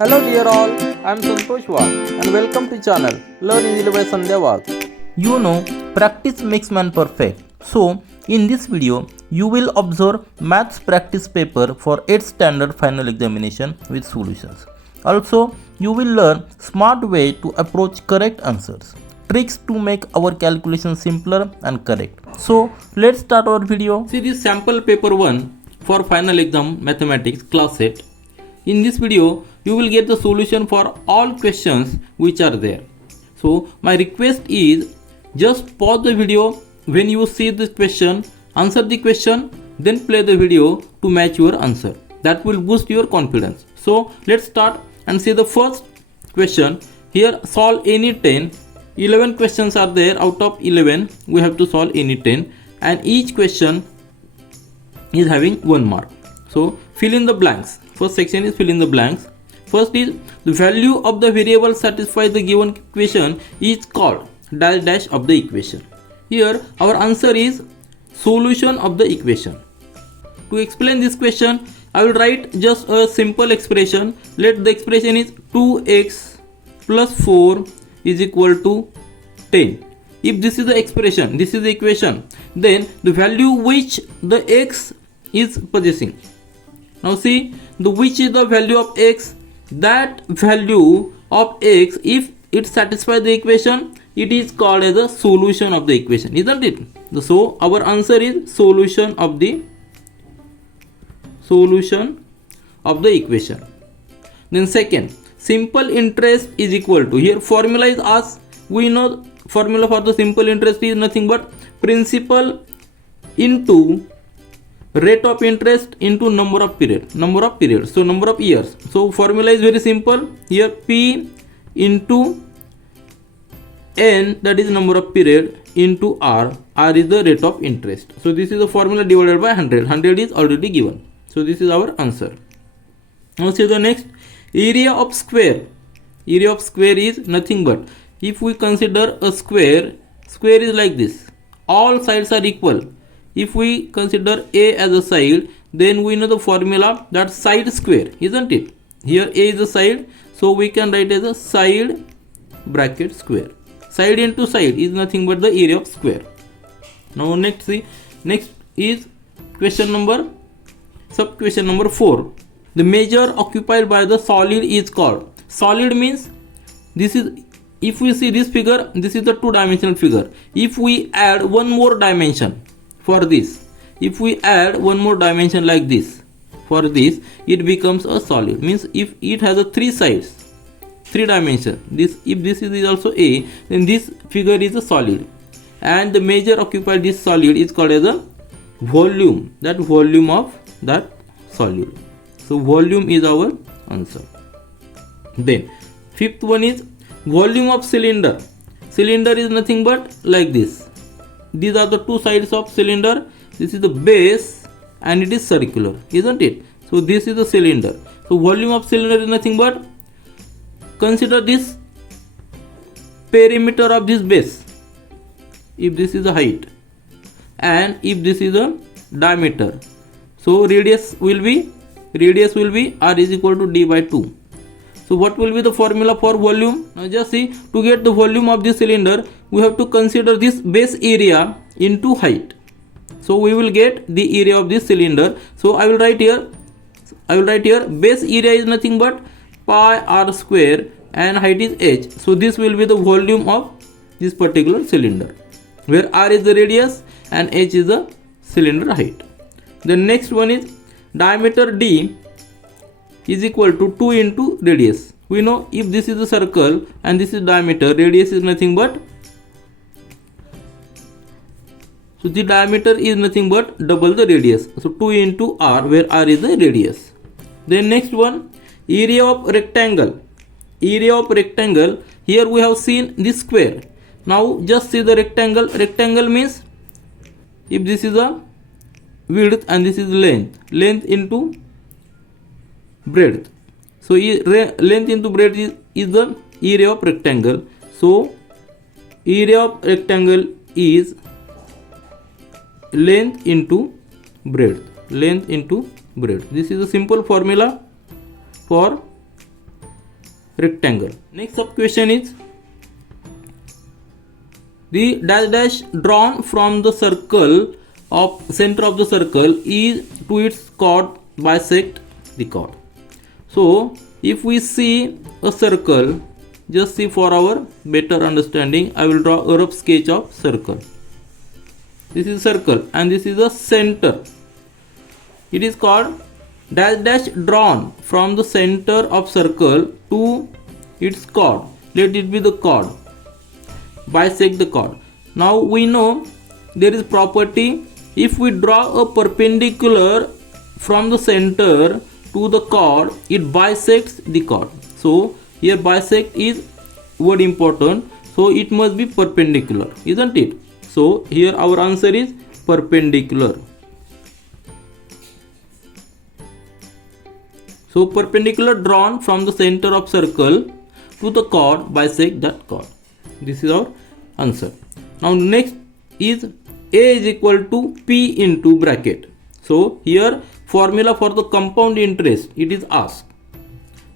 Hello dear all, I am Santosh Wagh and welcome to channel Learn Easily by Sandhya Wagh. You know, practice makes man perfect. So, in this video, you will observe maths practice paper for 8th standard final examination with solutions. Also, you will learn smart way to approach correct answers, tricks to make our calculations simpler and correct. So, let's start our video. See this sample paper 1 for final exam mathematics class set. In this video, you will get the solution for all questions which are there. So my request is just pause the video when you see this question, answer the question, then play the video to match your answer. That will boost your confidence. So let's start and see the first question. Here solve any 10. 11 questions are there. Out of 11 we have to solve any 10 and each question is having 1 mark. So fill in the blanks. First section is fill in the blanks. First is the value of the variable satisfies the given equation is called dash dash of the equation. Here our answer is solution of the equation. To explain this question, I will write just a simple expression. Let the expression is 2x plus 4 is equal to 10. If this is the expression, this is the equation, then the value which the x is possessing. Now see, which is the value of x? That value of x, if it satisfies the equation, it is called as a solution of the equation, isn't it? So our answer is solution of the equation. Then second, simple interest is equal to, here formula is asked. We know formula for the simple interest is nothing but principal into rate of interest into number of periods, so number of years. So formula is very simple. Here P into N, that is number of period, into R is the rate of interest. So this is the formula divided by 100 is already given. So this is our answer. Now see the next, area of square is nothing but, if we consider a square is like this, all sides are equal. If we consider A as a side, then we know the formula that side square, isn't it? Here A is the side, so we can write as a side bracket square. Side into side is nothing but the area of square. Now next is sub question number 4. The measure occupied by the solid is called. Solid means, this is, if we see this figure, this is the 2-dimensional figure. If we add one more dimension for this, if we add one more dimension like this, for this it becomes a solid. Means if it has a 3 sides, 3 dimension, this, if this is also A, then this figure is a solid, and the measure occupied this solid is called as a volume, that volume of that solid. So volume is our answer. Then fifth one is volume of cylinder. Cylinder is nothing but like this. These are the 2 sides of cylinder. This is the base and it is circular, isn't it? So this is the cylinder. So volume of cylinder is nothing but, consider this perimeter of this base, if this is the height and if this is the diameter. So radius will be R is equal to D by 2. So what will be the formula for volume? Now just see, to get the volume of this cylinder, we have to consider this base area into height. So we will get the area of this cylinder. So I will write here base area is nothing but pi r square and height is h. So this will be the volume of this particular cylinder, where r is the radius and h is the cylinder height. The next one is diameter d is equal to 2 into radius. We know if this is a circle and this is diameter, radius is nothing but, so the diameter is nothing but double the radius. So 2 into r, where r is the radius. Then next one, area of rectangle. Here we have seen this square. Now just see the rectangle. Rectangle means, if this is a width and this is length into breadth. So length into breadth is the area of rectangle. So area of rectangle is length into breadth. This is a simple formula for rectangle. Next sub question is the dash dash drawn from the circle of center of the circle is to its chord bisect the chord. So if we see a circle, just see for our better understanding, I will draw a rough sketch of circle. This is circle and this is the center. It is called dash dash drawn from the center of circle to its chord. Let it be the chord. Bisect the chord. Now we know there is property, if we draw a perpendicular from the center to the chord, it bisects the chord. So here bisect is word important, so it must be perpendicular, isn't it? So here our answer is perpendicular. So perpendicular drawn from the center of circle to the chord bisect that chord. This is our answer. Now next is A is equal to P into bracket. So here formula for the compound interest it is asked.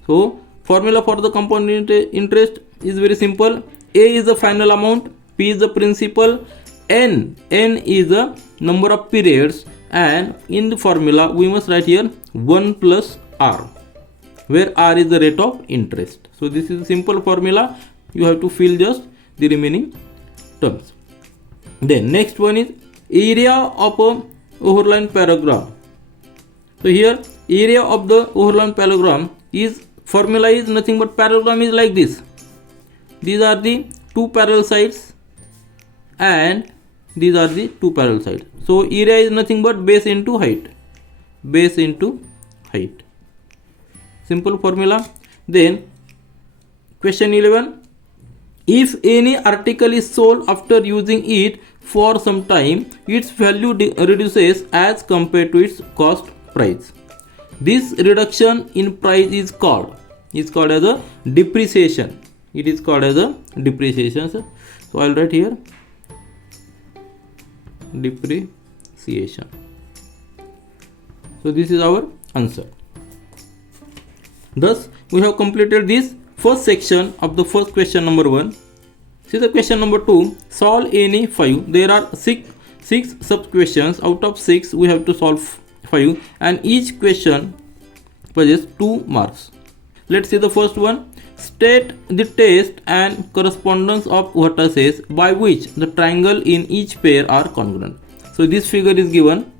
So formula for the compound interest is very simple. A is the final amount, P is the principal, N is the number of periods, and in the formula we must write here 1 plus R, where R is the rate of interest. So this is a simple formula. You have to fill just the remaining terms. Then next one is area of a overline paragraph. So here area of the overline paragraph is, formula is nothing but parallelogram is like this. These are the two parallel sides and these are the two parallel sides. So area is nothing but base into height. Base into height. Simple formula. Then question 11. If any article is sold after using it for some time, its value reduces as compared to its cost price. This reduction in price is called as a depreciation. It is called as a depreciation. So I'll write here depreciation. So this is our answer. Thus we have completed this first section of the first question number 1. See the question number 2. Solve any 5. There are 6 sub questions. Out of 6 we have to solve 5 and each question possesses 2 marks. Let's see the first one. State the test and correspondence of vertices by which the triangle in each pair are congruent. So this figure is given.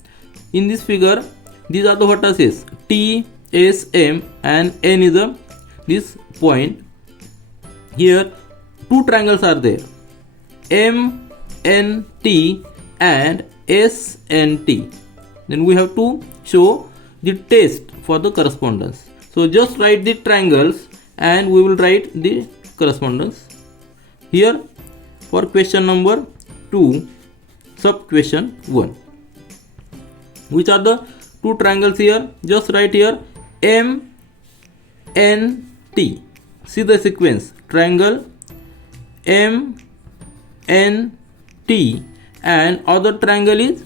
In this figure these are the vertices T, S, M and N is this point. Here two triangles are there, M, N, T and S, N, T. Then we have to show the test for the correspondence. So just write the triangles and we will write the correspondence. Here for question number 2, sub question 1. Which are the two triangles here? Just write here M, N, T. See the sequence. Triangle M, N, T and other triangle is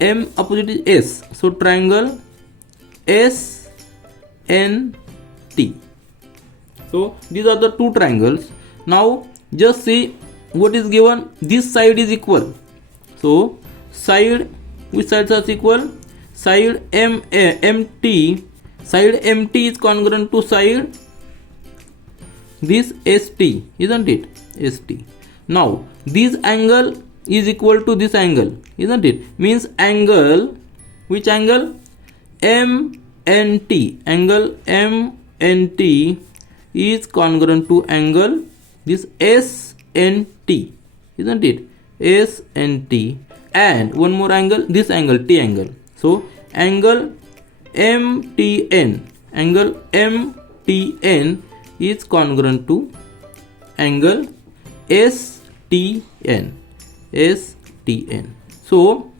M opposite is S. So triangle S, N, T. So these are the two triangles. Now just see what is given. This side is equal. So side, which sides are equal? Side MT. Side MT is congruent to side this ST, isn't it? ST. Now this angle is equal to this angle, isn't it? Means angle, which angle? MNT. Angle MNT is congruent to angle this SNT, isn't it? SNT. And one more angle, this angle T angle. So angle MTN. Angle MTN is congruent to angle STN. STN. So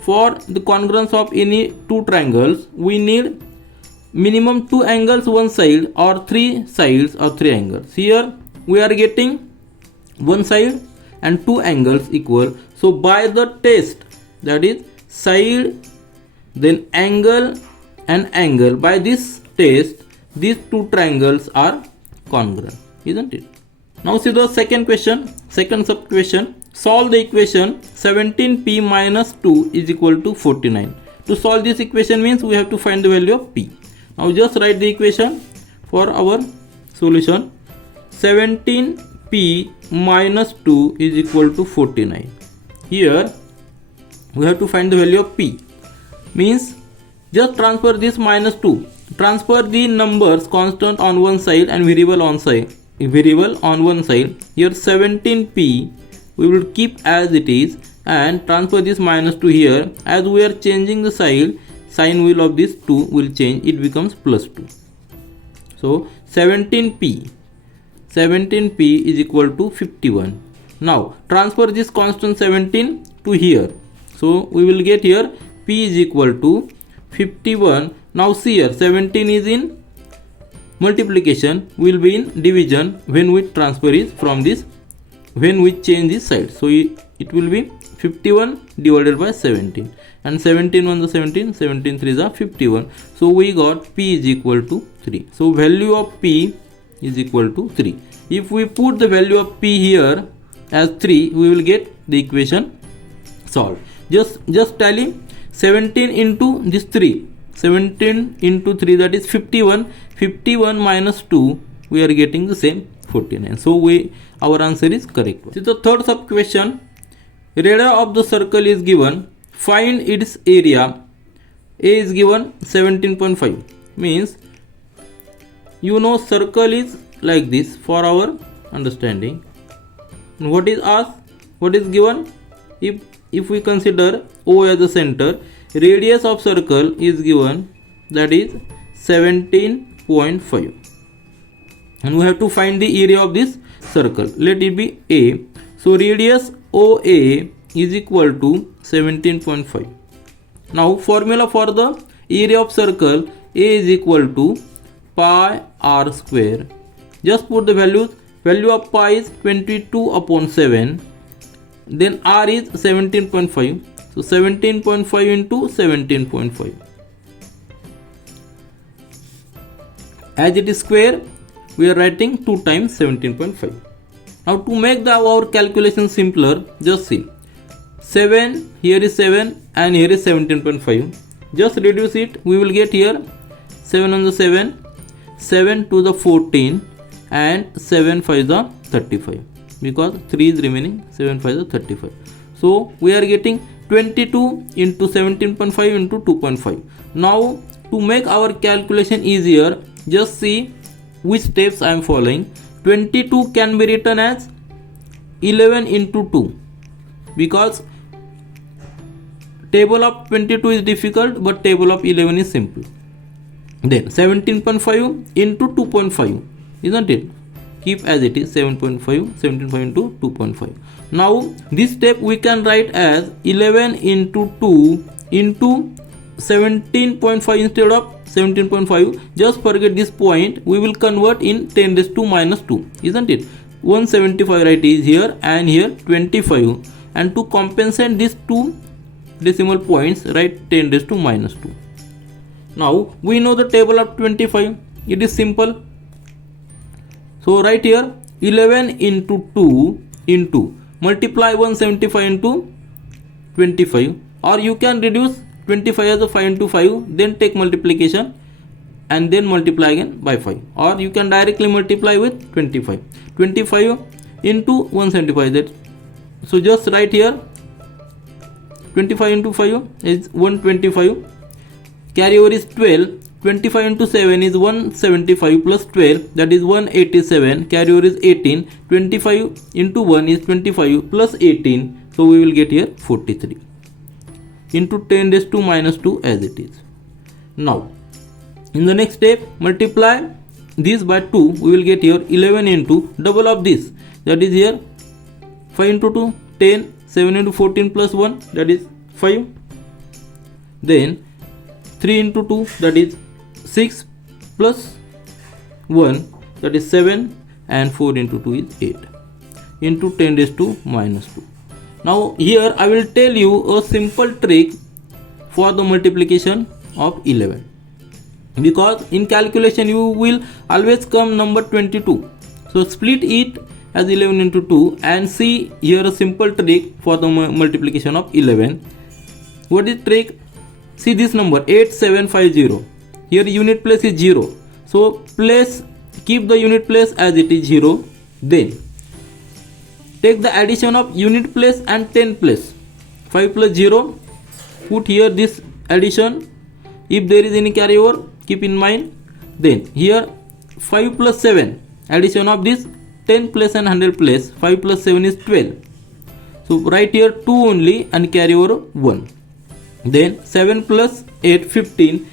for the congruence of any two triangles, we need minimum 2 angles one side or 3 sides or 3 angles. Here we are getting one side and 2 angles equal. So by the test, that is side then angle and angle, by this test these two triangles are congruent, isn't it? Now see the second question, second sub question. Solve the equation 17p minus 2 is equal to 49. To solve this equation means we have to find the value of p. Now just write the equation for our solution. 17p minus 2 is equal to 49. Here we have to find the value of p. Means just transfer this minus 2. Transfer the numbers constant on one side and variable on one side. Here 17p we will keep as it is and transfer this minus 2 here. As we are changing the sign wheel of this 2 will change, it becomes plus 2. So 17p is equal to 51. Now transfer this constant 17 to here. So we will get here p is equal to 51. Now see here 17 is in multiplication, will be in division when we transfer it from this, when we change this side. So it will be 51 divided by 17, and 17 on the 17 3s are 51. So we got p is equal to 3. So value of p is equal to 3. If we put the value of p here as 3, we will get the equation solved. Just tally 17 into this 3. 17 into 3, that is 51. 51 minus 2, we are getting the same 49. So our answer is correct. This is the third sub question. Radii of the circle is given. Find its area. A is given 17.5. Means circle is like this for our understanding. And what is asked? What is given? If we consider O as the center, radius of circle is given, that is 17.5, and we have to find the area of this circle. Let it be A. So radius OA is equal to 17.5. Now formula for the area of circle, A is equal to pi r square. Just put the values. Value of pi is 22 upon 7. Then r is 17.5. So 17.5 into 17.5. As it is square, we are writing 2 times 17.5. Now to make our calculation simpler, just see 7, here is 7 and here is 17.5. Just reduce it, we will get here 7 on the 7, 7 to the 14 and 7 5 the 35, because 3 is remaining, 7 5 the 35. So we are getting 22 into 17.5 into 2.5. Now to make our calculation easier, just see which steps I am following. 22 can be written as 11 into 2, because table of 22 is difficult but table of 11 is simple. Then 17.5 into 2.5, isn't it? Keep as it is, 17.5 into 2.5. Now this step we can write as 11 into 2 into 17.5 instead of 17.5. Just forget this point, we will convert in 10 raised to minus 2, isn't it? 175 right is here and here 25, and to compensate these two decimal points, write 10 raised to minus 2. Now we know the table of 25, it is simple. So right here 11 into 2 into multiply 175 into 25, or you can reduce 25 as a 5 into 5, then take multiplication and then multiply again by 5, or you can directly multiply with 25 into 175. That, so just write here 25 into 5 is 125, carry over is 12, 25 into 7 is 175 plus 12, that is 187, carry over is 18, 25 into 1 is 25 plus 18, so we will get here 43 into 10 raised to minus 2 as it is. Now in the next step, multiply this by 2, we will get here 11 into double of this, that is here 5 into 2 10, 7 into 14 plus 1, that is 5, then 3 into 2, that is 6 plus 1, that is 7, and 4 into 2 is 8 into 10 raised to minus 2. Now here I will tell you a simple trick for the multiplication of 11. because in calculation you will always come number 22. So split it as 11 into 2 and see here a simple trick for the multiplication of 11. What is trick? See this number 8750. Here unit place is 0. So keep the unit place as it is 0. Then take the addition of unit place and 10 place. 5 plus 0. Put here this addition. If there is any carryover, keep in mind. Then here 5 plus 7. Addition of this 10 place and 100 place. 5 plus 7 is 12. So write here 2 only and carry over 1. Then 7 plus 8, 15.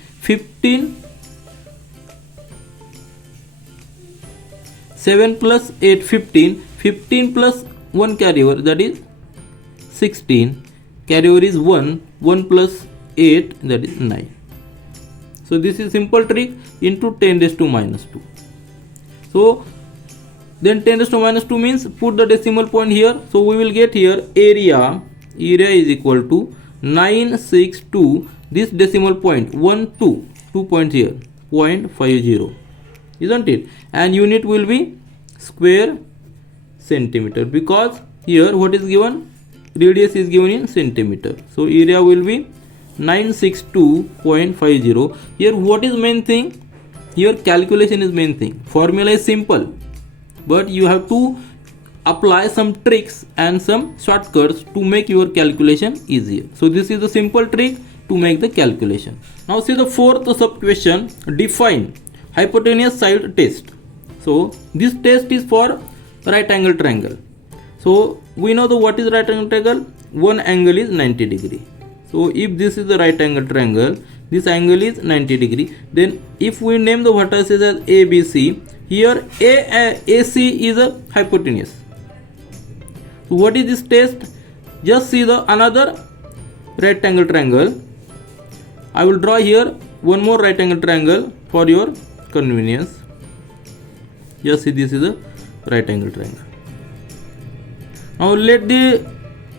7 plus 8, 15. 15 plus 1 carryover, that is 16. Carryover is 1. 1 plus 8, that is 9. So this is simple trick into 10 raised to minus 2. So then 10 raised to minus 2 means put the decimal point here. So we will get here area is equal to 962. This decimal point 2 points here 0.50, isn't it? And unit will be square centimeter, because here what is given, radius is given in centimeter. So area will be 962.50. Here what is main thing? Here calculation is main thing. Formula is simple, but you have to apply some tricks and some shortcuts to make your calculation easier. So this is a simple trick to make the calculation. Now see the fourth sub question. Define hypotenuse side test. So this test is for right angle triangle. So we know what is right angle triangle. One angle is 90 degree. So if this is the right angle triangle, this angle is 90 degree. Then if we name the vertices as ABC, here AC is a hypotenuse. So what is this test? Just see the another right angle triangle. I will draw here one more right angle triangle for your convenience. Just see, this is a right angle triangle. Now let the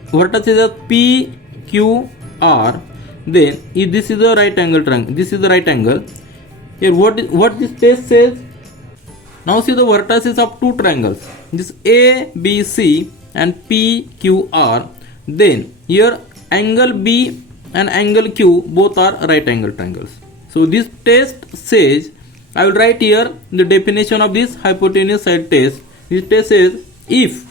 vertices as P, Q, R. Then if this is the right angle triangle, this is the right angle. Here what this test says. Now see the vertices of two triangles. This ABC and PQR. Then here angle B and angle Q both are right angle triangles. So this test says, I will write here the definition of this hypotenuse side test. This test says, if,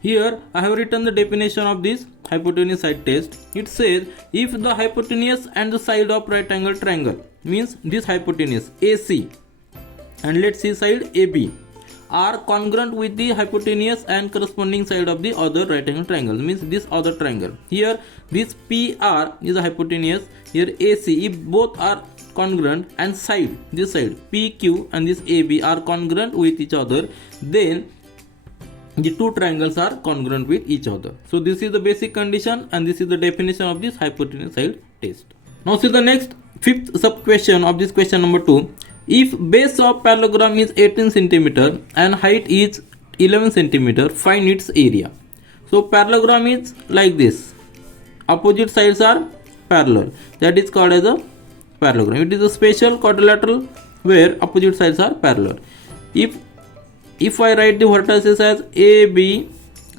here I have written the definition of this hypotenuse side test. It says, if the hypotenuse and the side of right angle triangle, means this hypotenuse AC and let's see side AB, are congruent with the hypotenuse and corresponding side of the other right angle triangle, means this other triangle. Here this PR is a hypotenuse, here AC, if both are congruent and side, this side PQ and this AB are congruent with each other, then the two triangles are congruent with each other. So this is the basic condition and this is the definition of this hypotenuse side test. Now see the next fifth sub question of this question number 2. If base of parallelogram is 18 centimeter and height is 11 centimeter, find its area. So parallelogram is like this. Opposite sides are parallel. That is called as a parallelogram. It is a special quadrilateral where opposite sides are parallel. If I write the vertices as A, B,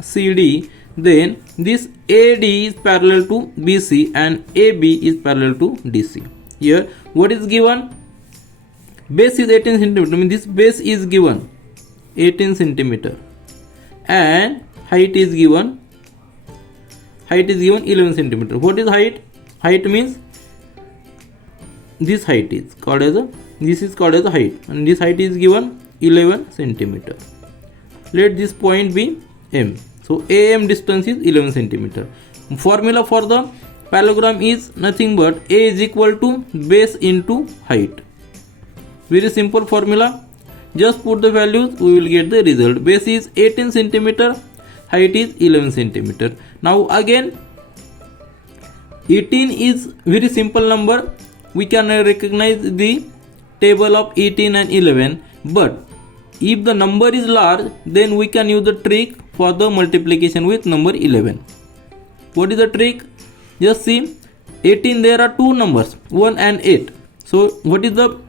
C, D, then this AD is parallel to BC and AB is parallel to DC. Here what is given? Base is 18 centimeter, means this base is given 18 centimeter and height is given 11 centimeter. What is height? Height means this height is called as a height and this height is given 11 centimeter. Let this point be M. So AM distance is 11 centimeter. Formula for the parallelogram is nothing but A is equal to base into height. Very simple formula. Just put the values, we will get the result. Base is 18 centimeter, height is 11 centimeter. Now again 18 is very simple number. We can recognize the table of 18 and 11, but if the number is large, then we can use the trick for the multiplication with number 11. What is the trick? Just see, 18, there are two numbers 1 and 8. So what is the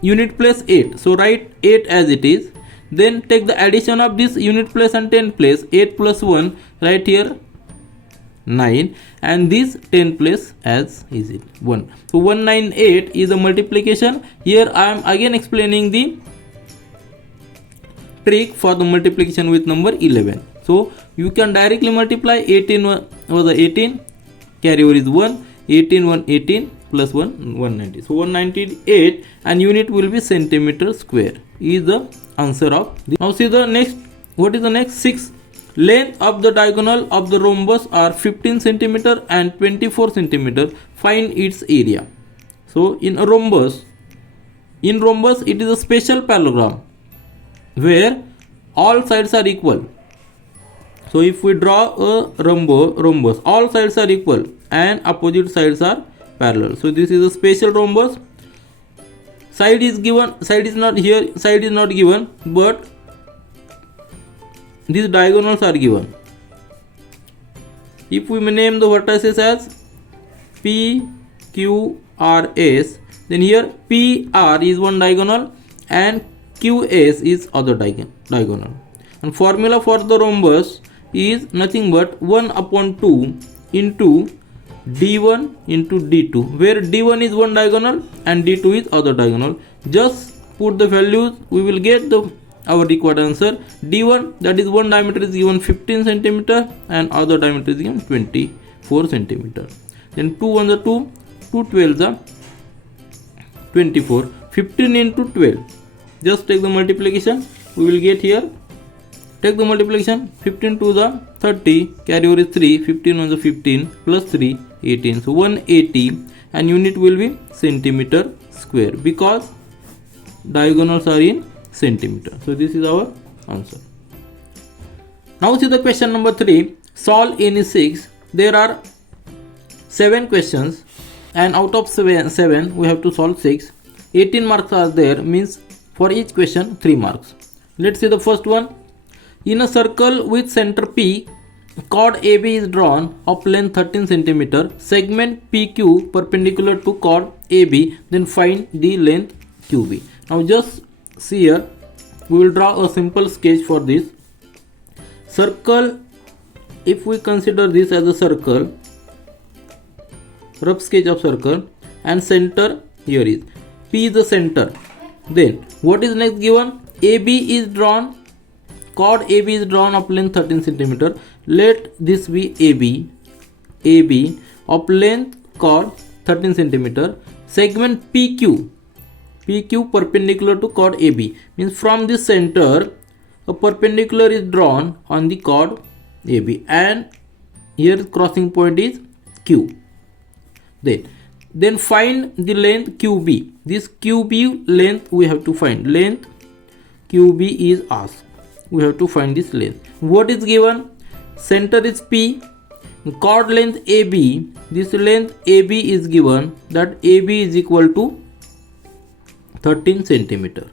unit place? 8. So write 8 as it is. Then take the addition of this unit place and 10 place. 8 plus 1, right here 9, and this 10 place as is it 1. So 198 is a multiplication. Here I am again explaining the trick for the multiplication with number 11. So you can directly multiply 18 was the 18, carry over is 1, 18 1 18 plus 1 190. So 198 and unit will be centimeter square is the answer of this. Now see the next, what is the next? 6. Length of the diagonal of the rhombus are 15 centimeter and 24 centimeter. Find its area. So in rhombus it is a special parallelogram where all sides are equal. So if we draw a rhombus, all sides are equal and opposite sides are parallel. So this is a special rhombus. Side is given, side is not here, side is not given, but these diagonals are given. If we name the vertices as P, Q, R, S, then here PR is one diagonal and QS is other diagonal. And formula for the rhombus is nothing but 1 upon 2 into D1 into D2, where D1 is one diagonal and D2 is other diagonal. Just put the values, we will get our required answer. D1, that is one diameter, is given 15 centimeter and other diameter is given 24 centimeter. Then 2 on the 2, 2 12 the 24, 15 into 12. Just take the multiplication, we will get here. Take the multiplication, 15 to the 30, carry over is 3, 15 on the 15 plus 3, 18. So 180 and unit will be centimeter square because diagonals are in centimeter. So this is our answer. Now see the question number 3. Solve any 6. There are 7 questions and out of 7 we have to solve 6. 18 marks are there, means for each question 3 marks. Let's see the first one. In a circle with center P, chord AB is drawn of length 13 cm. Segment PQ perpendicular to chord AB. Then find the length QB. Now just see here, we will draw a simple sketch for this circle. If we consider this as a circle, rough sketch of circle, and center here is P is the center. Then what is next given? AB is drawn, chord AB is drawn of length 13 cm. Let this be AB of length chord 13 cm. Segment PQ perpendicular to chord AB, means from this center a perpendicular is drawn on the chord AB and here crossing point is Q. Then find the length QB. This QB length we have to find. Length QB is asked. We have to find this length. What is given? Center is P, chord length AB. This length AB is given, that AB is equal to 13 centimeter.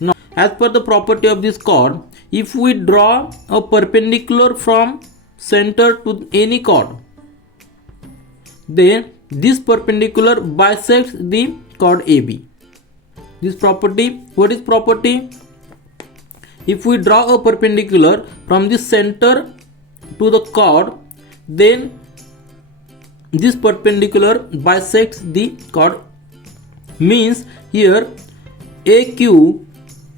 Now as per the property of this chord, if we draw a perpendicular from center to any chord, then this perpendicular bisects the chord AB. This property, what is property? If we draw a perpendicular from the center to the chord, then this perpendicular bisects the chord, means here AQ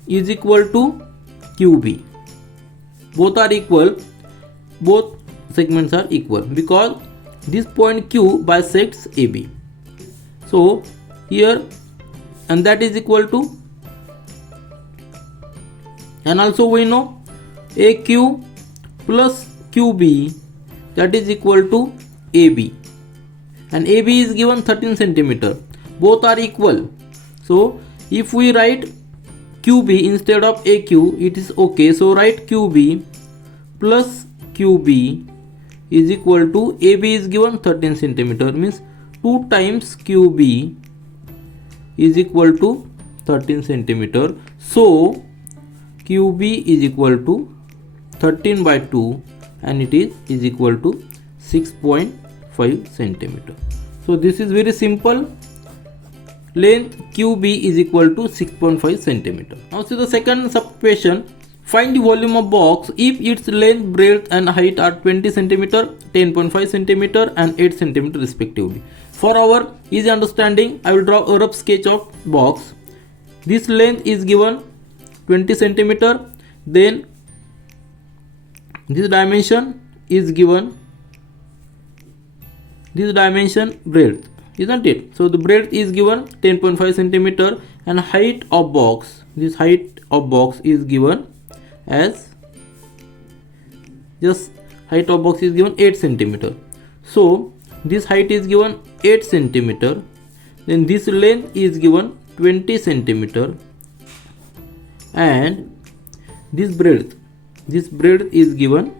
is equal to QB. Both are equal, both segments are equal because this point Q bisects AB. So here, and that is equal to, and also we know AQ plus QB, that is equal to AB, and AB is given 13 centimeter. Both are equal. So if we write QB instead of AQ, it is okay. So write QB plus QB is equal to AB is given 13 centimeter, means 2 times QB is equal to 13 centimeter. So QB is equal to 13 by 2 and it is equal to 6.5 10.5 centimeter. So this is very simple. Length QB is equal to 6.5 centimeter. Now see the second sub question. Find the volume of box if its length, breadth and height are 20 centimeter, 10.5 centimeter and 8 centimeter respectively. For our easy understanding, I will draw a rough sketch of box. This length is given 20 centimeter. Then this dimension is given. This dimension breadth, isn't it? So the breadth is given 10.5 centimeter and height of box. This height of box is given as just height of box is given 8 centimeter. So this height is given 8 centimeter. Then this length is given 20 centimeter and this breadth is given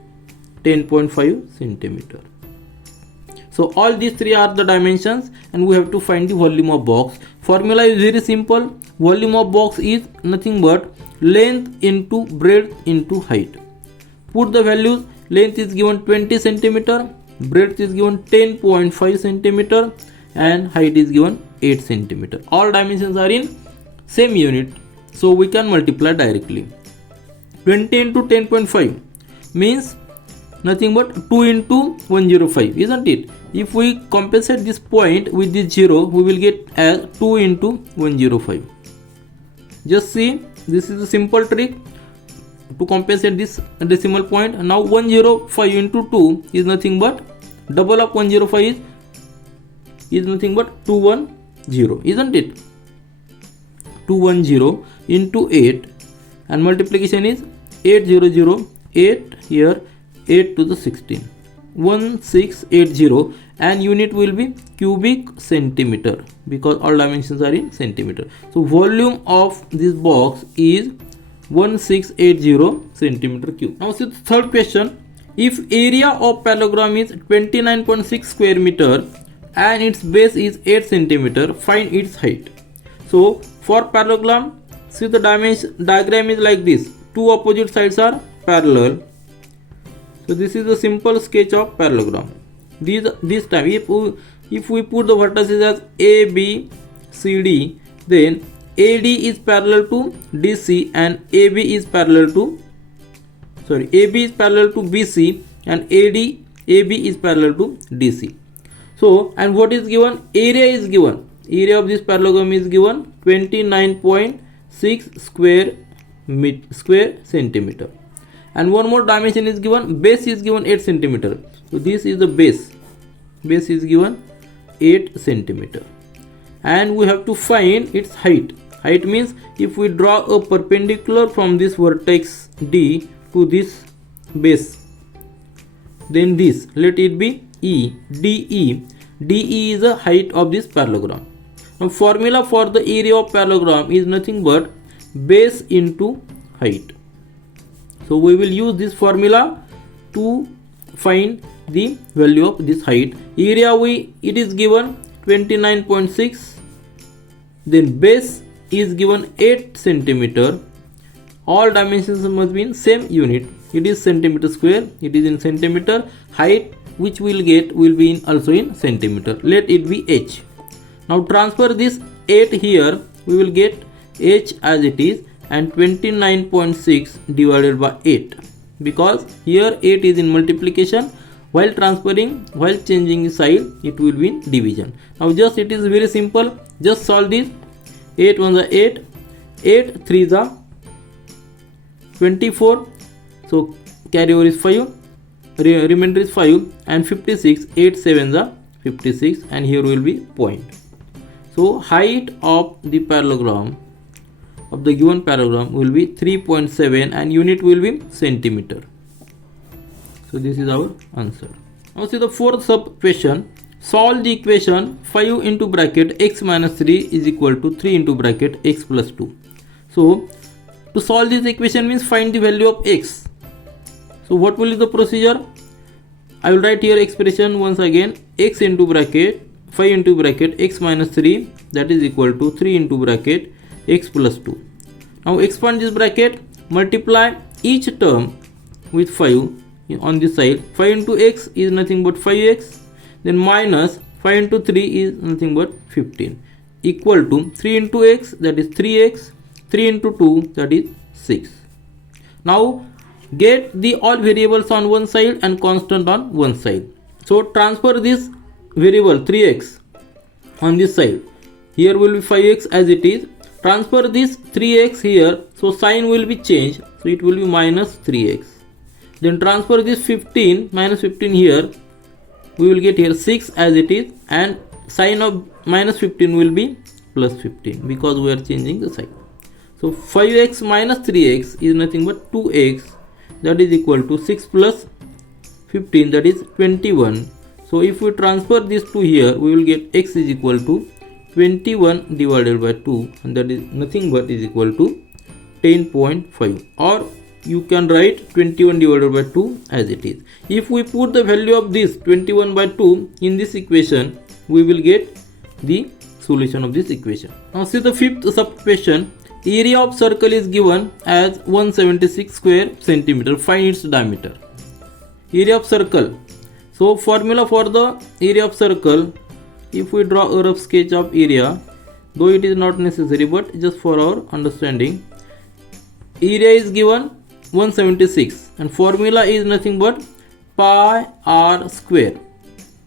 10.5 centimeter. So all these three are the dimensions and we have to find the volume of box. Formula is very simple. Volume of box is nothing but length into breadth into height. Put the values. Length is given 20 centimeter, breadth is given 10.5 centimeter and height is given 8 centimeter. All dimensions are in same unit, so we can multiply directly. 20 into 10.5 means nothing but 2 into 105, isn't it? If we compensate this point with this 0, we will get as 2 into 105. Just see, this is a simple trick to compensate this decimal point. Now 105 into 2 is nothing but double of 105 is nothing but 210, isn't it? 210 into 8 and multiplication is 800, 8 here, 8 to the 16, 1680 and unit will be cubic centimeter because all dimensions are in centimeter. So volume of this box is 1680 centimeter cube. Now see the third question. If area of parallelogram is 29.6 square meter and its base is 8 centimeter, find its height. So for parallelogram, see the diagram is like this. Two opposite sides are parallel. So this is a simple sketch of parallelogram. This time if we put the vertices as A, B, C, D, then AD is parallel to DC and AB is parallel to BC and AB is parallel to DC. So and what is given? Area is given. Area of this parallelogram is given 29.6 square centimeter. And one more dimension is given. Base is given 8 centimeter. So this is the base. Base is given 8 centimeter. And we have to find its height. Height means if we draw a perpendicular from this vertex D to this base, then this, let it be E, DE. DE is the height of this parallelogram. Now formula for the area of parallelogram is nothing but base into height. So we will use this formula to find the value of this height. Area it is given 29.6, then base is given 8 centimeter. All dimensions must be in same unit. It is centimeter square. It is in centimeter. Height which we will get will be in also in centimeter. Let it be h. Now transfer this 8 here. We will get h as it is and 29.6 divided by 8 because here 8 is in multiplication. While changing the sign, it will be in division. Now just it is very simple. Just solve this. 8 1 is 8, 8 3 is 24. So carry over is 5, remainder is 5 and 56. 8 7 is 56 and here will be point. So height of the parallelogram of the given parallelogram will be 3.7 and unit will be centimeter. So this is our answer. Now see the fourth sub question. Solve the equation 5 into bracket x minus 3 is equal to 3 into bracket x plus 2. So to solve this equation means find the value of x. So what will be the procedure? I will write here expression once again. X into bracket 5 into bracket x minus 3 that is equal to 3 into bracket x plus 2. Now expand this bracket, multiply each term with 5 on this side. 5 into x is nothing but 5x. then minus 5 into 3 is nothing but 15, equal to 3 into x, that is 3x, 3 into 2, that is 6. Now get the all variables on one side and constant on one side. So transfer this variable 3x on this side. Here will be 5x as it is. Transfer this 3x here, so sign will be changed, so it will be minus 3x. Then transfer this 15 minus 15 here, we will get here 6 as it is, and sign of minus 15 will be plus 15 because we are changing the sign. So 5x minus 3x is nothing but 2x, that is equal to 6 plus 15, that is 21. So if we transfer this to here, we will get x is equal to 21 divided by 2, and that is nothing but is equal to 10.5, or you can write 21 divided by 2 as it is. If we put the value of this 21 by 2 in this equation, we will get the solution of this equation. Now see the fifth sub question. Area of circle is given as 176 square centimeter. Find its diameter. Area of circle. So formula for the area of circle, if we draw a rough sketch of area, though it is not necessary but just for our understanding, area is given 176 and formula is nothing but pi r square.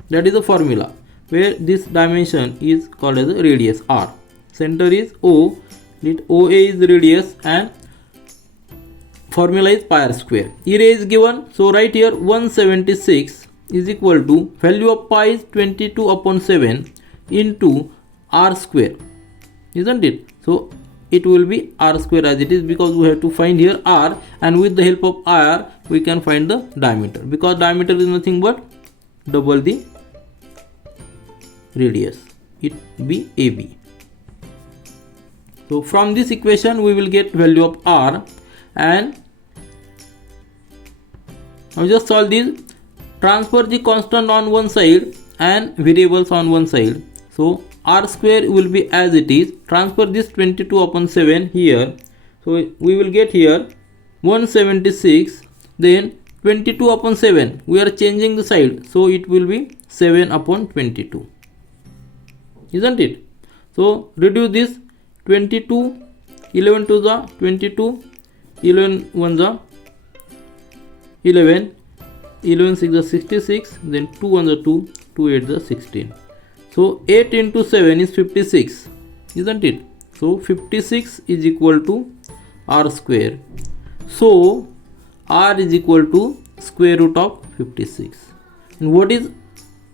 That is the formula where this dimension is called as a radius r. Center is O, let OA is the radius, and formula is pi r square. Area is given, so right here 176 is equal to value of pi is 22 upon 7 into r square, isn't it? So it will be r square as it is, because we have to find here r, and with the help of r we can find the diameter, because diameter is nothing but double the radius, it be AB. So from this equation we will get value of r, and now just solve this. Transfer the constant on one side and variables on one side. So r square will be as it is. Transfer this 22 upon 7 here. So we will get here 176. Then 22 upon 7. We are changing the side. So it will be 7 upon 22. Isn't it? So reduce this 22. 11 to the 22. 11 1 the 11. 11 6 the 66, then 2 1 the 2, 2 8 the 16. So 8 into 7 is 56, isn't it? So 56 is equal to r square. So r is equal to square root of 56. And what is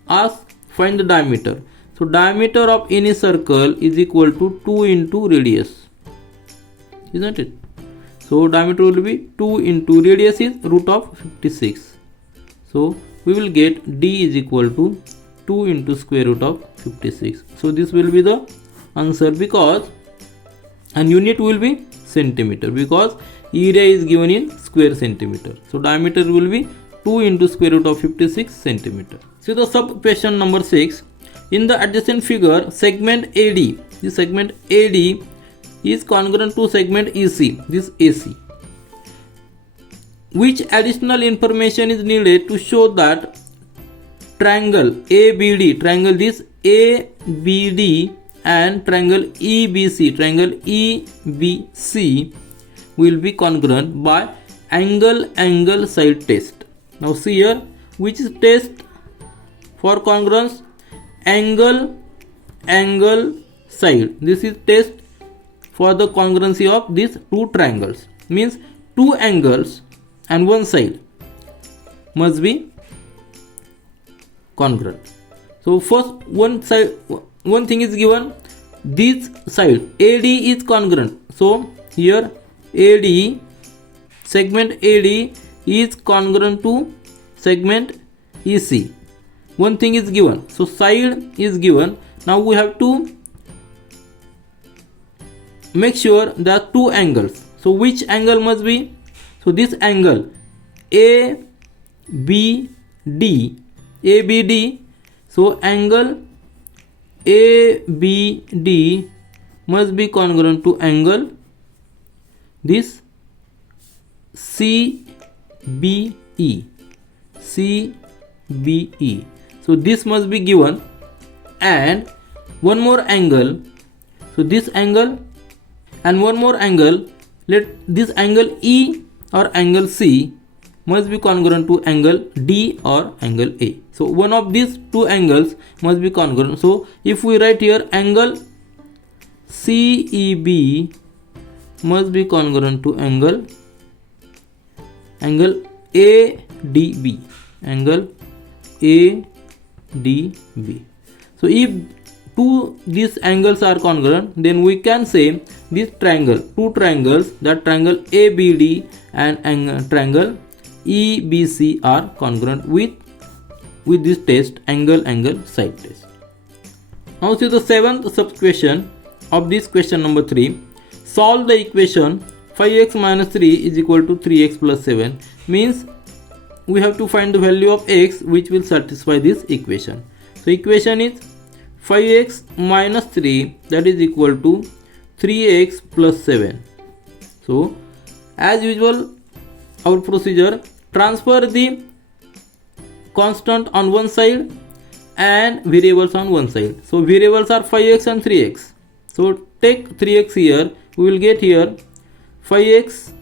asked? Find the diameter. So diameter of any circle is equal to 2 into radius, isn't it? So diameter will be 2 into radius is root of 56. So we will get d is equal to 2 into square root of 56. So this will be the answer, because and unit will be centimeter, because area is given in square centimeter. So diameter will be 2 into square root of 56 centimeter. So the sub question number 6. In the adjacent figure, segment AD, the segment AD is congruent to segment EC, this AC. Which additional information is needed to show that triangle ABD, triangle this ABD and triangle EBC, will be congruent by angle side test. Now see here, which is test for congruence? Angle side. This is test for the congruency of these two triangles. Means two angles and one side must be congruent. So first one thing is given, this side AD is congruent. So here AD, segment AD is congruent to segment EC. One thing is given, so side is given. Now we have to make sure there are two angles. So which angle must be? So this angle ABD, so angle ABD must be congruent to angle this CBE. So this must be given, and one more angle. So this angle and one more angle, let this angle E or angle C must be congruent to angle D or angle A. So one of these two angles must be congruent. So if we write here angle CEB must be congruent to angle ADB, angle ADB. So if these angles are congruent, then we can say this triangle, two triangles, that triangle ABD and triangle EBC are congruent with this test, angle side test. Now see the seventh sub question of this question number 3. Solve the equation 5x minus 3 is equal to 3x plus 7. Means we have to find the value of x which will satisfy this equation. So equation is 5x minus 3, that is equal to 3x plus 7. So as usual, our procedure, transfer the constant on one side and variables on one side. So variables are 5x and 3x. So take 3x here, we will get here 5x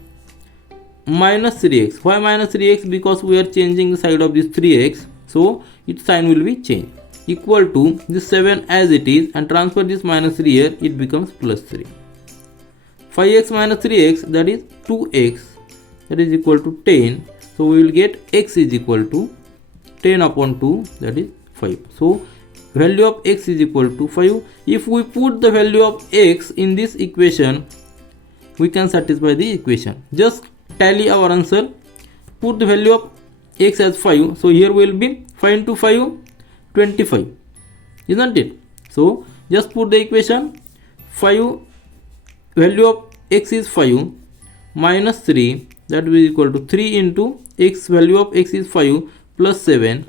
minus 3x. Why minus 3x? Because we are changing the side of this 3x, so its sign will be changed. Equal to this 7 as it is, and transfer this minus 3 here, it becomes plus 3. 5x minus 3x, that is 2x, that is equal to 10. So we will get x is equal to 10 upon 2, that is 5. So value of x is equal to 5. If we put the value of x in this equation, we can satisfy the equation. Just tally our answer, put the value of x as 5. So here will be 5 into 5, 25, isn't it? So just put the equation, 5, value of x is 5 minus 3, that will be equal to 3 into x, value of x is 5 plus 7.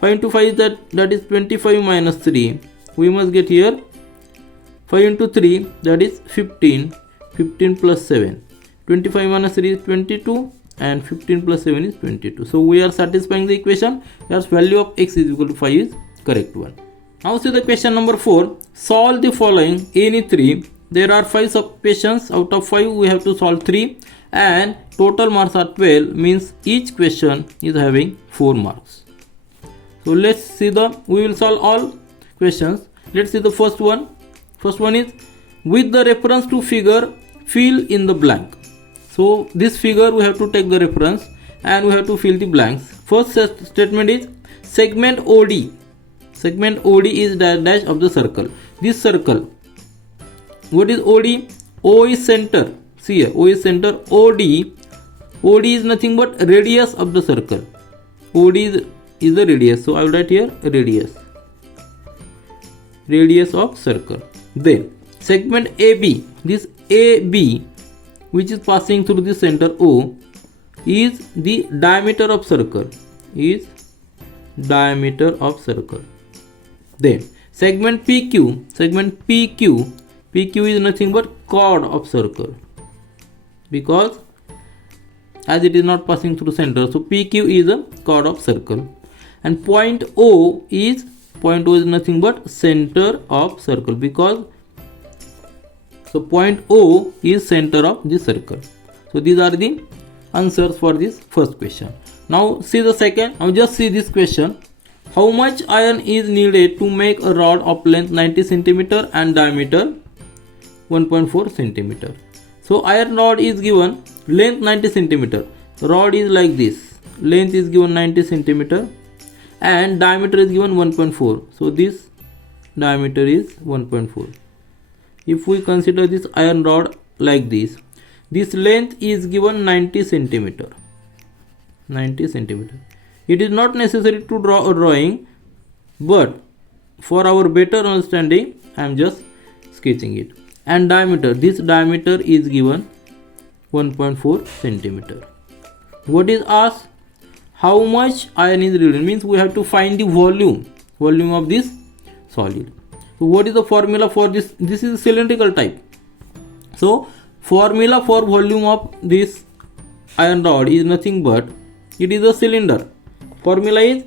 5 into 5 is that is 25 minus 3. We must get here 5 into 3, that is 15. 15 plus 7. 25 minus 3 is 22 and 15 plus 7 is 22. So we are satisfying the equation. Thus value of x is equal to 5 is correct one. Now see the question number 4. Solve the following any 3. There are 5 sub questions. Out of 5 we have to solve 3 and total marks are 12, means each question is having 4 marks. So let's see we will solve all questions. Let's see the first one. First one is, with the reference to figure, fill in the blank. So this figure we have to take the reference and we have to fill the blanks. First statement is segment OD. Segment OD is dash of the circle. This circle, what is OD? O is center. See here, O is center. OD is nothing but radius of the circle. OD is the radius. So I will write here radius of circle. Then segment AB, this AB which is passing through the center O is the diameter of circle. Then segment PQ is nothing but chord of circle, because as it is not passing through center, so PQ is a chord of circle. And point O is nothing but center of circle, because so point O is center of the circle. So these are the answers for this first question. Now see the second. Now just see this question. How much iron is needed to make a rod of length 90 cm and diameter 1.4 cm? So iron rod is given length 90 cm. Rod is like this. Length is given 90 cm and diameter is given 1.4. So this diameter is 1.4. If we consider this iron rod like this length is given 90 cm. It is not necessary to draw a drawing, but for our better understanding I am just sketching it. And diameter, this diameter is given 1.4 cm. What is asked? How much iron is needed? Means we have to find the volume of this solid. So what is the formula for this? This is cylindrical type. So formula for volume of this iron rod is nothing but, it is a cylinder. Formula is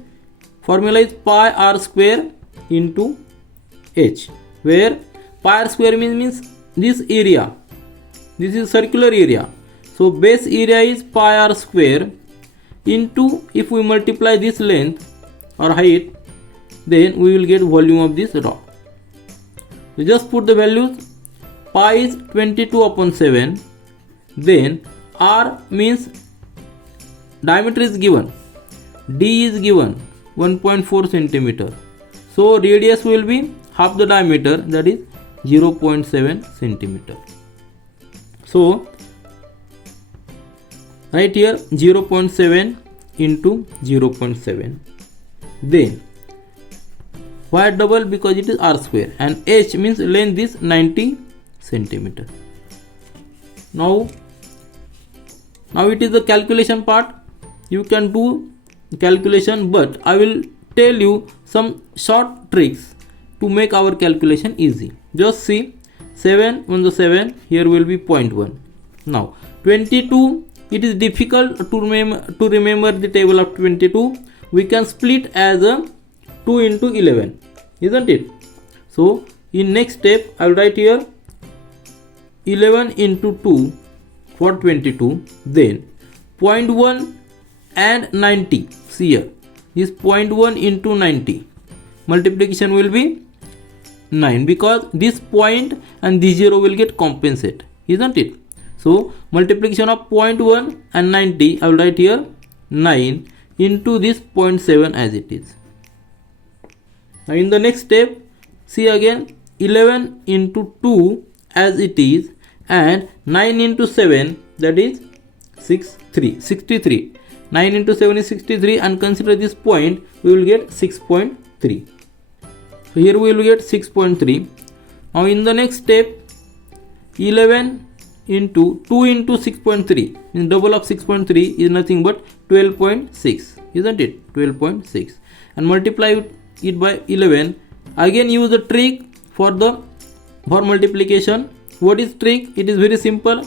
formula is pi r square into h, where pi r square means this area, this is circular area, so base area is pi r square into, if we multiply this length or height, then we will get volume of this rock. So just put the values. Pi is 22 upon 7, then r means diameter is given, d is given 1.4 centimeter, so radius will be half the diameter, that is 0.7 centimeter. So right here 0.7 into 0.7, then why double? Because it is r square, and h means length is 90 centimeter. Now it is the calculation part. You can do calculation, but I will tell you some short tricks to make our calculation easy. Just see, 7 on the 7, here will be 0.1. Now 22, it is difficult to remember the table of 22. We can split as a 2 into 11, isn't it? So in next step I will write here 11 into 2 for 22, then 0.1 and 90. See here, this 0.1 into 90, multiplication will be 9, because this point and this 0 will get compensated, isn't it? So multiplication of 0.1 and 90, I will write here 9 into this 0.7 as it is. Now in the next step, see again 11 into 2 as it is, and 9 into 7, that is 63. 9 into 7 is 63, and consider this point, we will get 6.3. So here we will get 6.3. Now in the next step, 11 into 2 into 6.3, means double of 6.3 is nothing but 12.6, isn't it? 12.6, and multiply it by 11. Again use the trick for multiplication. What is trick? It is very simple.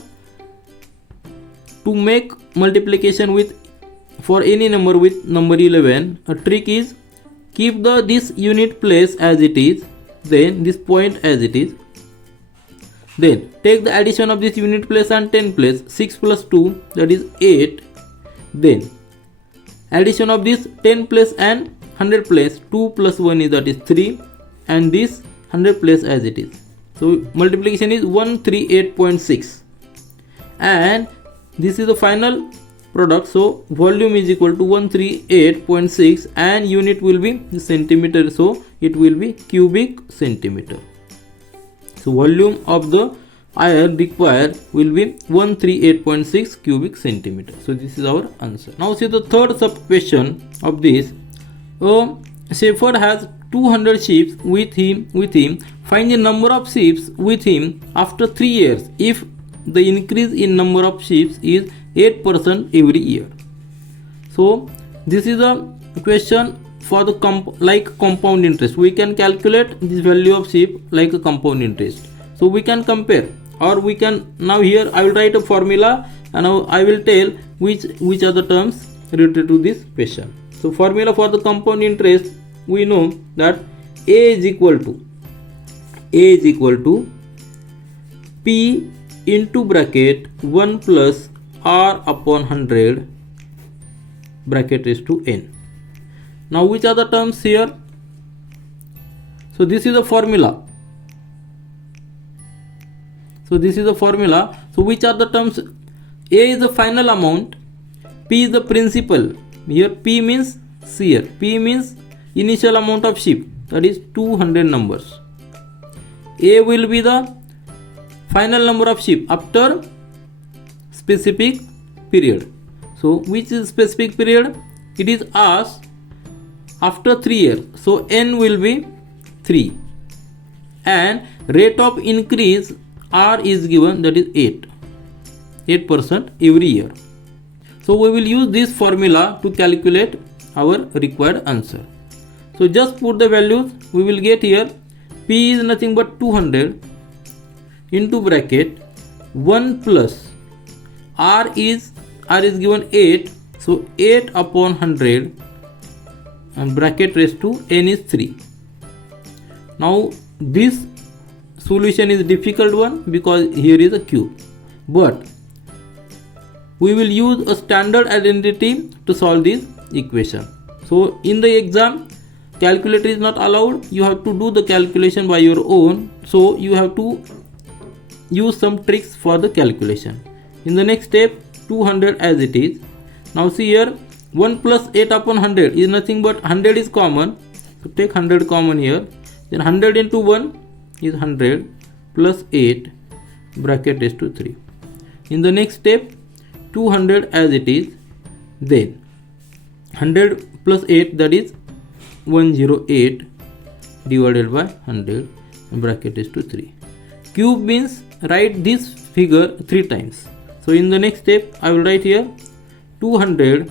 To make multiplication for any number with number 11, a trick is keep this unit place as it is, then this point as it is, then take the addition of this unit place and 10 place. 6 plus 2, that is 8, then addition of this 10 place and 100 place, 2 plus 1 is, that is 3, and this 100 place as it is. So multiplication is 138.6, and this is the final product. So volume is equal to 138.6, and unit will be centimeter, so it will be cubic centimeter. So volume of the iron required will be 138.6 cubic centimeter. So this is our answer. Now see the third sub question of this. A shepherd has 200 sheep with him. Find the number of sheep with him after 3 years if the increase in number of sheep is 8% every year. So this is a question for the compound interest. We can calculate this value of sheep like a compound interest. So we can compare, or we can, now here I will write a formula, and now I will tell which are the terms related to this question. So formula for the compound interest, we know that A is equal to P into bracket 1 plus R upon 100 bracket raised to N. Now which are the terms here? So this is the formula. So which are the terms? A is the final amount, P is the principal. Here P means P means initial amount of sheep, that is 200 numbers. A will be the final number of sheep after specific period. So which is specific period? It is asked after 3 years. So N will be 3, and rate of increase R is given, that is 8% every year. So we will use this formula to calculate our required answer. So just put the values. We will get here P is nothing but 200 into bracket 1 plus R is given 8, so 8 upon 100 and bracket raised to n is 3. Now this solution is difficult one because here is a cube, but we will use a standard identity to solve this equation. So in the exam, calculator is not allowed. You have to do the calculation by your own. So you have to use some tricks for the calculation. In the next step, 200 as it is. Now see here, 1 plus 8 upon 100 is nothing but 100 is common. So take 100 common here. Then 100 into 1 is 100 plus 8 bracket is to 3. In the next step, 200 as it is. Then 100 plus 8, that is 108 divided by 100 bracket is to 3. Cube means write this figure 3 times. So in the next step, I will write here 200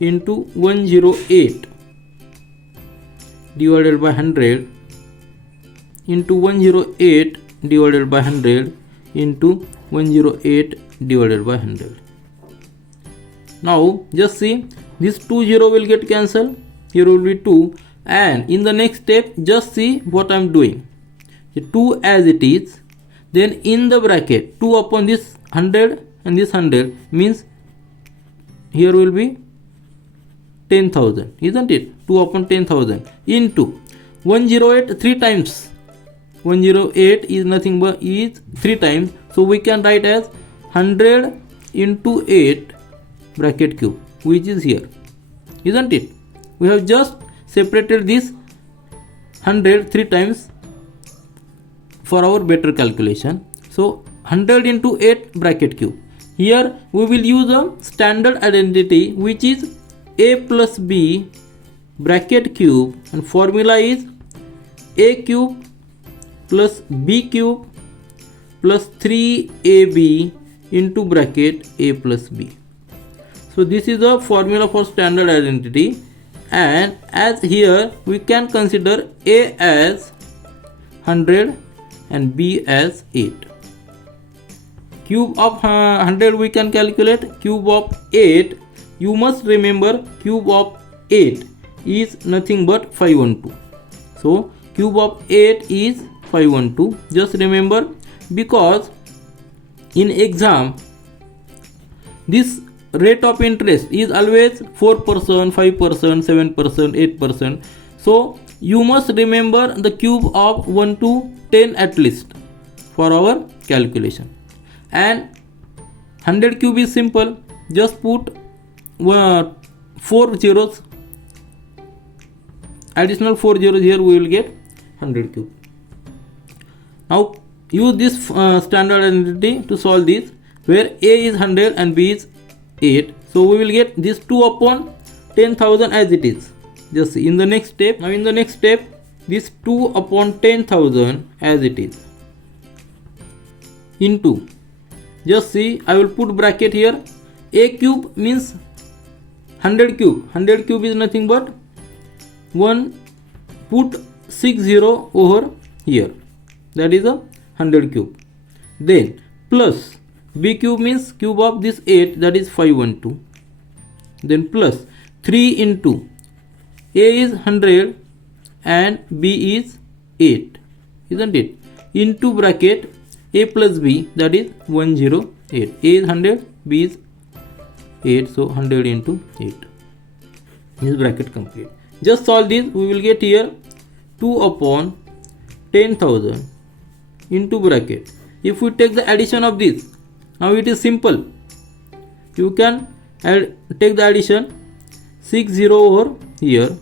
into 108 divided by 100 into 108 divided by 100 into 108 divided by 100. Now just see, this 20 will get cancelled. Here will be 2, and in the next step just see what I am doing. 2 as it is, then in the bracket 2 upon this 100 and this 100 means here will be 10,000, isn't it? 2 upon 10,000 into 108 3 times. 108 is nothing but is 3 times, so we can write as 100 into 8 bracket cube, which is here, isn't it? We have just separated this 100 3 times for our better calculation. So 100 into 8 bracket cube. Here we will use a standard identity, which is a plus b bracket cube, and formula is a cube plus b cube plus 3ab into bracket a plus b. So this is the formula for standard identity, and as here we can consider a as 100 and b as 8. Cube of 100 we can calculate. Cube of 8, you must remember, cube of 8 is nothing but 512. So cube of 8 is 512. Just remember, because in exam this rate of interest is always 4%, 5%, 7%, 8%. So you must remember the cube of 1 to 10 at least for our calculation. And 100 cube is simple. Just put 4 zeros, additional 4 zeros here, we will get 100 cube. Now use this standard identity to solve this, where a is 100 and b is 8. So we will get this 2 upon 10,000 as it is. Just see in the next step. Now in the next step, this 2 upon 10,000 as it is into, just see, I will put bracket here. A cube means 100 cube. 100 cube is nothing but 1, put 60 over here, that is a 100 cube. Then plus b cube means cube of this 8, that is 512. Then plus 3 into a is 100 and b is 8, isn't it? Into bracket a plus b, that is 108. A is 100, b is 8, so 100 into 8. This bracket complete. Just solve this. We will get here 2 upon 10,000 into bracket. If we take the addition of this, now it is simple. You can take the addition 60 over here,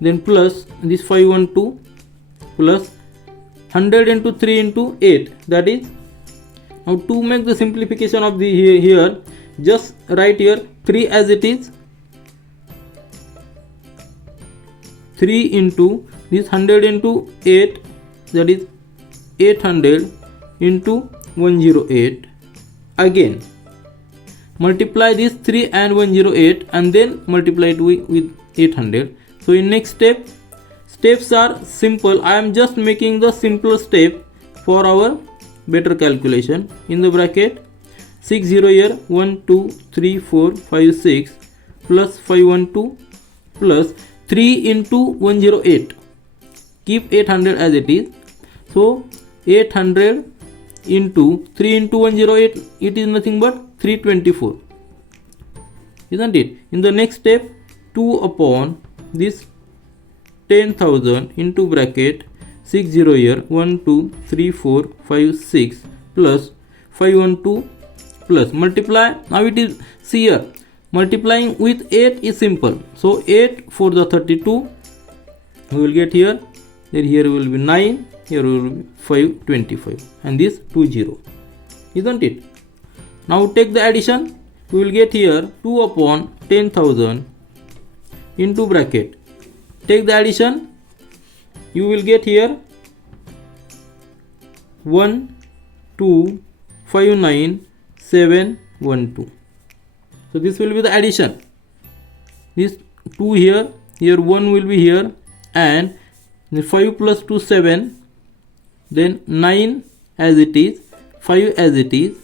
then plus this 512 plus 100 into 3 into 8, that is, now to make the simplification of the here, just write here 3 as it is. 3 into this 100 into 8, that is 800 into 108. Again multiply this 3 and 108 and then multiply it with 800. So in next step, steps are simple. I am just making the simpler step for our better calculation. In the bracket 60 here, 1 2 3 4 5 6 plus 512 plus 3 into 108. Keep 800 as it is. So 800 into 3 into 108, it is nothing but 324, isn't it? In the next step, 2 upon this 10,000 into bracket 60 here, 1 2 3 4 5 6 plus 512 plus multiply. Now it is, see here, multiplying with 8 is simple. So 8 for the 32 we will get here, then here will be 9, here will be 525, and this 20, isn't it? Now take the addition. We will get here 2 upon 10,000 into bracket. Take the addition. You will get here 1 2 5 9 7 1 2. So this will be the addition. This 2 here, here 1 will be here, and 5 plus 2 7, then 9 as it is, 5 as it is,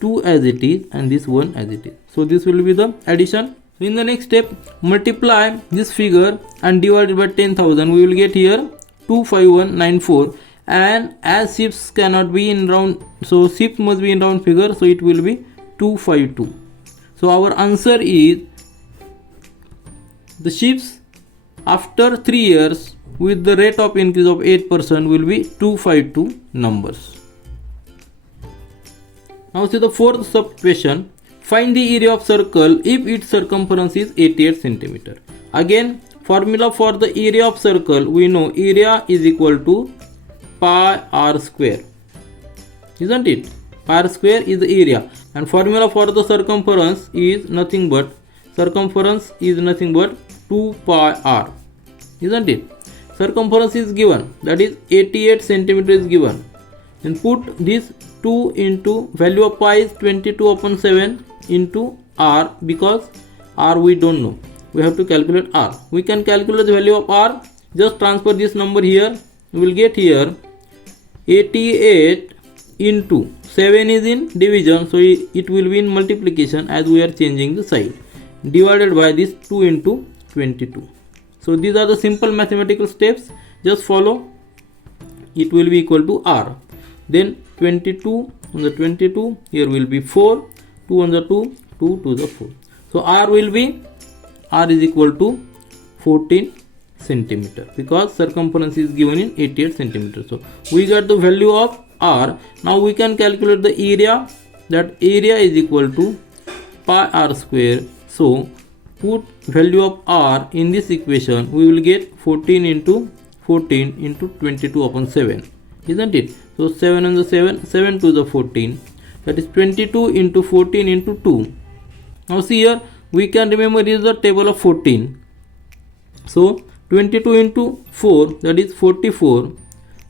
2 as it is, and this 1 as it is. So this will be the addition. So in the next step, multiply this figure and divide it by 10,000. We will get here 25194, and as shifts cannot be in round, so shift must be in round figure, so it will be 252. So our answer is the shifts after 3 years with the rate of increase of 8% will be 252 numbers. Now see the fourth sub question. Find the area of circle if its circumference is 88 centimeter. Again, formula for the area of circle, we know area is equal to pi r square, isn't it? Pi r square is the area, and formula for the circumference is nothing but 2 pi r, isn't it? Circumference is given, that is 88 centimeter is given. Then put this 2 into value of pi is 22 upon 7 into r, because r we don't know, we have to calculate r. We can calculate the value of r, just transfer this number here. We will get here 88 into 7 is in division, so it will be in multiplication as we are changing the side, divided by this 2 into 22. So these are the simple mathematical steps, just follow. It will be equal to r. Then 22 on the 22, here will be 4, 2 on the 2, 2 to the 4. So r will be, r is equal to 14 centimeter, because circumference is given in 88 centimeter. So we got the value of r. Now we can calculate the area, that area is equal to pi r square. So put value of r in this equation, we will get 14 into 22 upon 7, isn't it? So 7 on the 7, 7 to the 14, that is 22 into 14 into 2. Now see here, we can remember this is the table of 14. So 22 into 4, that is 44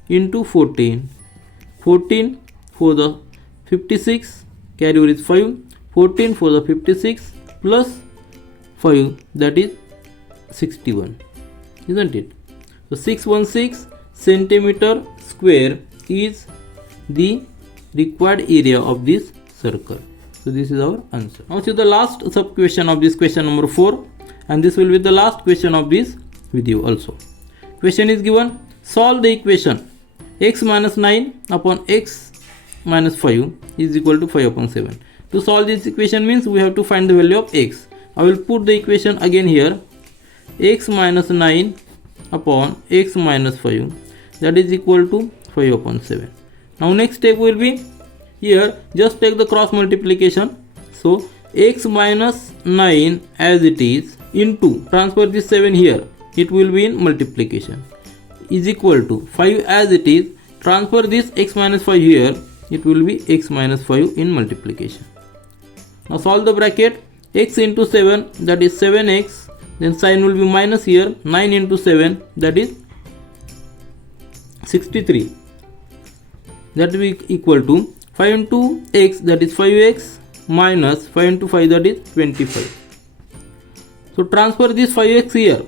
into 14, 14 for the 56, carry over is 5, 14 for the 56 plus 5, that is 61, isn't it? So 616 centimeter square is the required area of this circle. So this is our answer. Now see the last sub question of this question number 4, and this will be the last question of this video also. Question is given, solve the equation x minus 9 upon x minus 5 is equal to 5 upon 7. To solve this equation means we have to find the value of x. I will put the equation again here, x minus 9 upon x minus 5, that is equal to 5 upon 7. Now next step will be, here just take the cross multiplication. So x minus 9 as it is into, transfer this 7 here, it will be in multiplication, is equal to 5 as it is, transfer this x minus 5 here, it will be x minus 5 in multiplication. Now solve the bracket, x into 7, that is 7x, then sign will be minus here, 9 into 7, that is 63, that will be equal to 5 into x, that is 5x, minus 5 into 5, that is 25. So transfer this 5x here.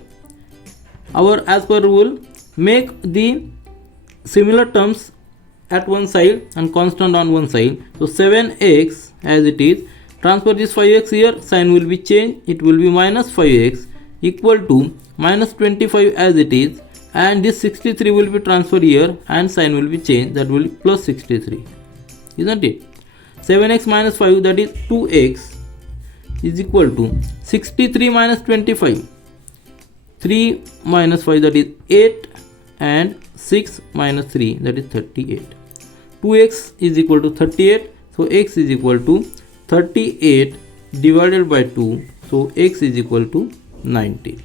Our as per rule, make the similar terms at one side and constant on one side. So 7x as it is, transfer this 5x here, sign will be changed, it will be minus 5x, equal to minus 25 as it is, and this 63 will be transferred here and sign will be changed, that will be plus 63, isn't it? 7x minus 5, that is 2x, is equal to 63 minus 25, 3 minus 5, that is 8, and 6 minus 3, that is 38. 2x is equal to 38, so x is equal to 38 divided by 2, so x is equal to 19.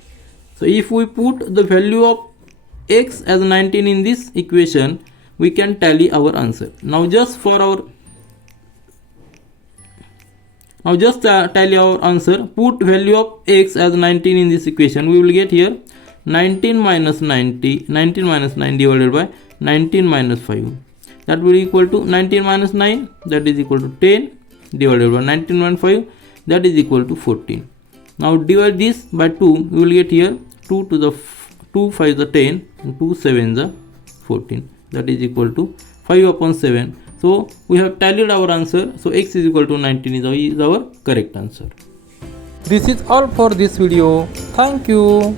So if we put the value of x as 19 in this equation, we can tally our answer. Now just tally our answer. Put value of x as 19 in this equation. We will get here 19 minus 9 divided by 19 minus 5. That will equal to 19 minus 9, that is equal to 10 divided by 19 minus 5, that is equal to 14. Now divide this by 2, we will get here 2 to the 2 5 the 10 and 2 7 the 14, that is equal to 5 upon 7. So we have tallied our answer. So x is equal to 19 is our correct answer. This is all for this video. Thank you.